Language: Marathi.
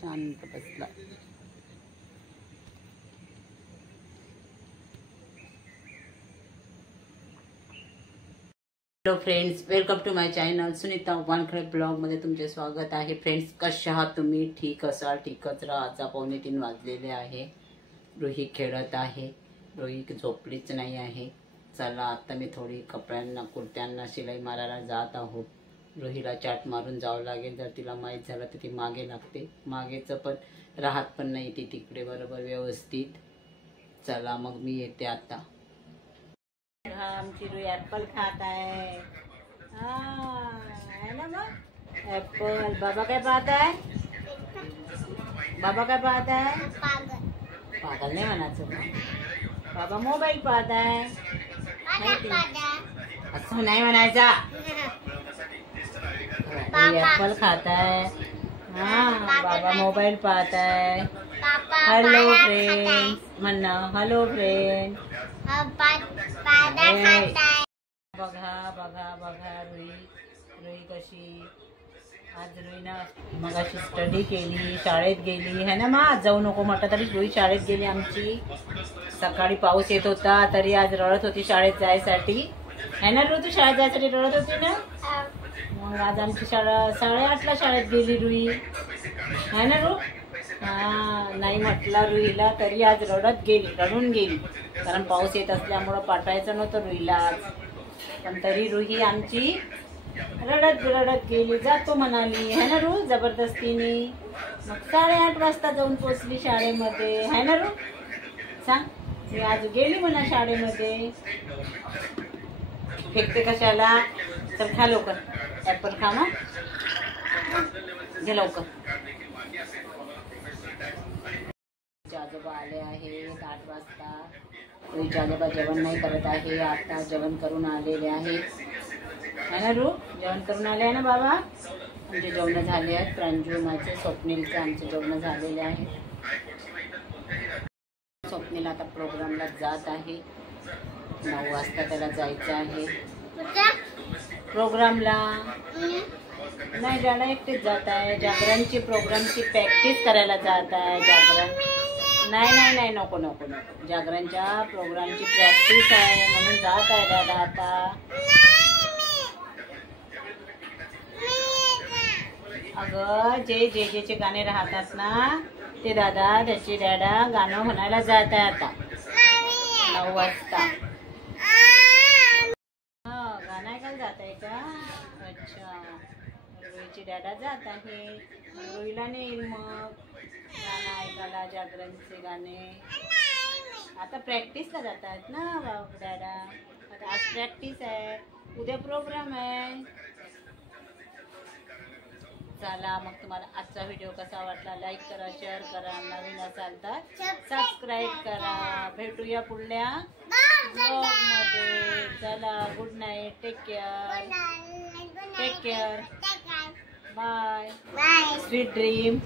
शांत बसला. Hello friends, welcome to my channel Sunita Wankhede blog मध्ये तुमचे स्वागत आहे. फ्रेंड्स, कशा आहात तुम्ही? ठीक असाल, ठीकच राहा. आता 2:45 वाजलेले आहे. रोही खेळत आहे. रोही झोपलीच नाही आहे. चला आता मी थोडी कपड्यांना कुर्त्यांना शिलाई मारायला जात आहोत. रोहीला चाट मारून जावं लागेल. जर तिला माहीत झालं तर ती मागे लागते. मागेचं पण राहत पण नाही ती तिकडे बरोबर व्यवस्थित. चला मग मी येते आता. हा आमची रोही ऍपल खात आहे. है ना मग ऍपल. बाबा काय पाहत आहे? बाबा काय पाहत आहे? पागल नाही म्हणायचं ना. बाबा मोबाईल पाहत आहे. असं नाही म्हणायचा. ऍपल खात आहे. हा बाबा मोबाईल पाहत आहे. हॅलो फ्रेंड्स म्हणणं. Hello friend. बघा बघा बघा रोही कशी. आज रोहीनं मग अशी स्टडी केली, शाळेत गेली है ना. मग जाऊ नको म्हटलं तरी रोही शाळेत गेली आमची. सकाळी पाऊस येत होता तरी आज रडत होती शाळेत जायसाठी. है ना रू, तू शाळेत जायसाठी रडत होती ना. मग आज आमची शाळा 8:30ला शाळेत गेली रोही. है ना रू. हा नाही म्हटलं रुईला तरी आज रडून गेली. कारण पाऊस येत असल्यामुळं पाठवायचं नव्हतं रुईला आज. पण तरी रुही आमची रडत गेली. जातो म्हणाली है ना रू जबरदस्तीने. मग 8:30 वाजता जाऊन पोचली शाळेमध्ये. है ना रू. सांग, मी आज गेली म्हणा शाळेमध्ये. फेकते कशाला. तर खा लवकर ऍपल खा ना. घे लवकर. आजोबा आले आहेत 8 वाजता. रोहीचे आजोबा जेवण नाही करत आहे. आता जेवण करून आलेले आहे. है ना रू. जेवण करून आले आहे ना बाबा. आमचे जेवण झाले आहेत. प्रांजू माझे स्वप्नीलचे आमचे जेवण झालेले आहे. स्वप्नील आता प्रोग्रामला जात आहे. 9 वाजता त्याला जायचं आहे प्रोग्रामला. नाही जाणं एकटेच जात आहे. जागरणची प्रोग्रामची प्रॅक्टिस करायला जात आहे. जागरण नाही नको. जागरणच्या प्रोग्रामची प्रॅक्टिस आहे म्हणून जात आहे दादा आता. अगं जे गाणे राहतात ना ते दादा त्याचे डॅडा गाणं म्हणायला जात आहे आता 9 वाजता. गाणं ऐकायला जात आहे का? अच्छा. रोहीची डॅडा जात आहे. रोहीला नेईल मग गाणं ऐकायला जागरणचे गाणे. आता प्रॅक्टिसला जातात ना बाबा डॅडा. आता आज प्रॅक्टिस आहे, उद्या प्रोग्राम आहे. चला मग तुम्हाला आजचा व्हिडिओ कसा वाटला लाईक करा, शेअर करा. नवीन असाल तर सबस्क्राईब करा. भेटूया पुढल्या ब्लॉगमध्ये. चला good night. Take care. Bye. Sweet dream.